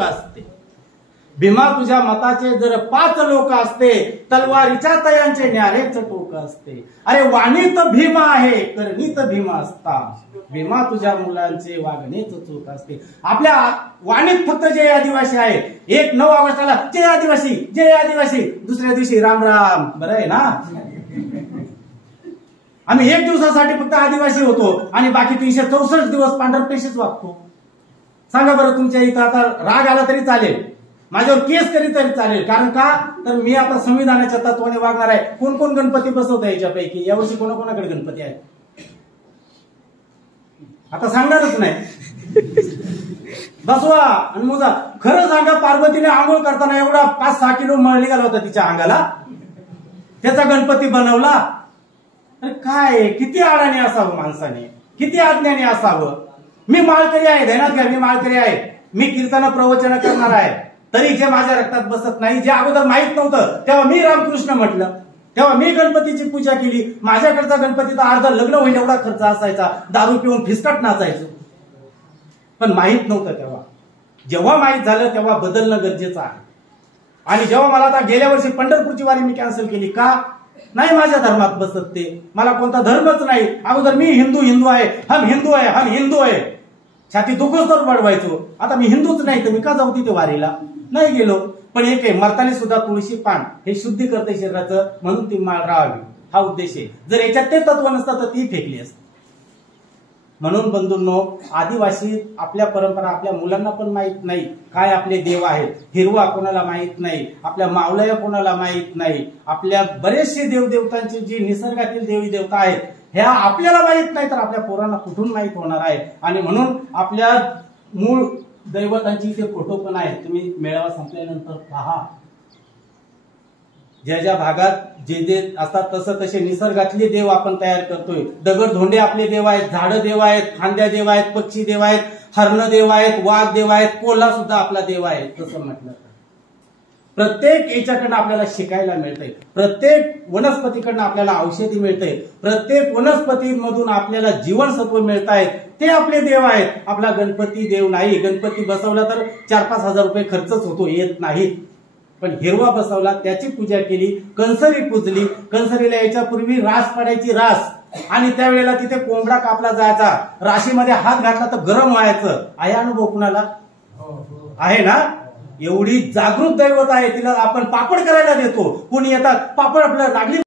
असते. भीमा तुझ्या मताचे जर 5 लोक असते, तलवारीच्या तयांचे न्यारेच टोक असते. अरे वाणीत भीमा आहे, करणीत भीमा असता. भीमा तुझ्या मुलांचे वागणेच चूक असते. आपल्या वाणीत फक्त जय आदिवासी आहे. 9 ऑगस्टला जय आदिवासी जय आदिवासी, दुसऱ्या दिवशी राम राम. बरं आहे ना. आम्ही 1 दिवसासाठी फक्त आदिवासी होतो आणि बाकी 364 दिवस पांढरपेशीच वागतो. सांगा बरं, तुमच्या इथं आता राग आला तरी चालेल, माझ्यावर केस करी तरी चालेल. कारण का, तर मी आता संविधानाच्या तत्वाने वागणार आहे. कोण कोण गणपती बसवत आहे याच्यापैकी? यावर्षी कोणाकोणाकडे गणपती आहे आता सांगणारच नाही. बसवा आणि मोजा. खरं सांगा, पार्वतीने आंघोळ करताना एवढा 5-6 किलो मळ निघाला होता तिच्या अंगाला, त्याचा गणपती बनवला. अरे काय, किती अडाणी असावं माणसाने, किती अज्ञानी असावं. मी माळकरी आहे, ध्यानात घ्या, मी माळकरी आहे. मी कीर्तन प्रवचन करणार आहे, तरी जे माझ्या रक्तात बसत नाही, जे अगोदर माहित नव्हतं तेव्हा मी रामकृष्ण म्हटलं, तेव्हा मी गणपतीची पूजा केली. माझ्याकडचा गणपती तर अर्धा लग्न होईल एवढा खर्च असायचा, दारू पिऊन फिसकट नाचायचो. पण माहित नव्हतं तेव्हा. जेव्हा माहित झालं तेव्हा बदलणं गरजेचं आहे. आणि जेव्हा मला आता गेल्या वर्षी पंढरपूरची वारी मी कॅन्सल केली, का नाही माझ्या धर्मात बसत ते, मला कोणता धर्मच नाही. अगोदर मी हिंदू आहे, हम हिंदू आहे, छाती दुखच तर बडवायचो. आता मी हिंदूच नाही तर मी का जाऊ तिथे वारीला? नाही गेलो. पण एक आहे, मरताना सुद्धा तुळशी पान हे शुद्धी करते शरीराचं, म्हणून ती माळ राहावी, हा उद्देश आहे. जर याच्यात ते तत्व नसतं तर ती फेकली असते. म्हणून बंधूंनो, आदिवासी आपल्या परंपरा आपल्या मुलांना पण माहित नाही, काय आपले देव आहेत. हिरवा कोणाला माहित नाही, आपल्या मावळया कोणाला माहित नाही. आपल्या बरेचसे देवदेवतांचे जे निसर्गातील देवी देवता आहेत ह्या आपल्याला माहित नाही, तर आपल्या पोरांना कुठून माहित होणार आहे. आणि म्हणून आपल्या मूळ दैवतांची ते फोटो पण आहेत, तुम्ही मेळावा संपल्यानंतर पहा. ज्या ज्या भागात जे असतात तसं तसे निसर्गातले देव आपण तयार करतोय. दगड धोंडे आपले देव आहेत, झाडं देव आहेत, फांद्या देव आहेत, पक्षी देव आहेत, हरण देव आहेत, वाघ देव आहेत, कोल्हा सुद्धा आपला देव आहे. तसं म्हटलं तर प्रत्येक याच्याकडनं आपल्याला शिकायला मिळतंय. प्रत्येक वनस्पतीकडनं आपल्याला औषधी मिळते. प्रत्येक वनस्पतीमधून आपल्याला जीवनसत्व मिळत आहेत, ते आपले देव आहेत. आपला गणपती देव नाही. गणपती बसवला तर 4-5 हजार रुपये खर्चच होतो, येत नाहीत. पण हिरवा बसवला, त्याची पूजा केली, कंसरी पूजली. कंसरीला याच्यापूर्वी रास पडायची, रास, आणि त्यावेळेला तिथे कोंबडा कापला जायचा. राशीमध्ये हात घातला तर गरम व्हायचं. आहे अनुभव कुणाला? आहे ना. एवढी जागृत दैवत आहे, तिला आपण पापड करायला देतो. कोणी येतात, पापड आपल्याला लागली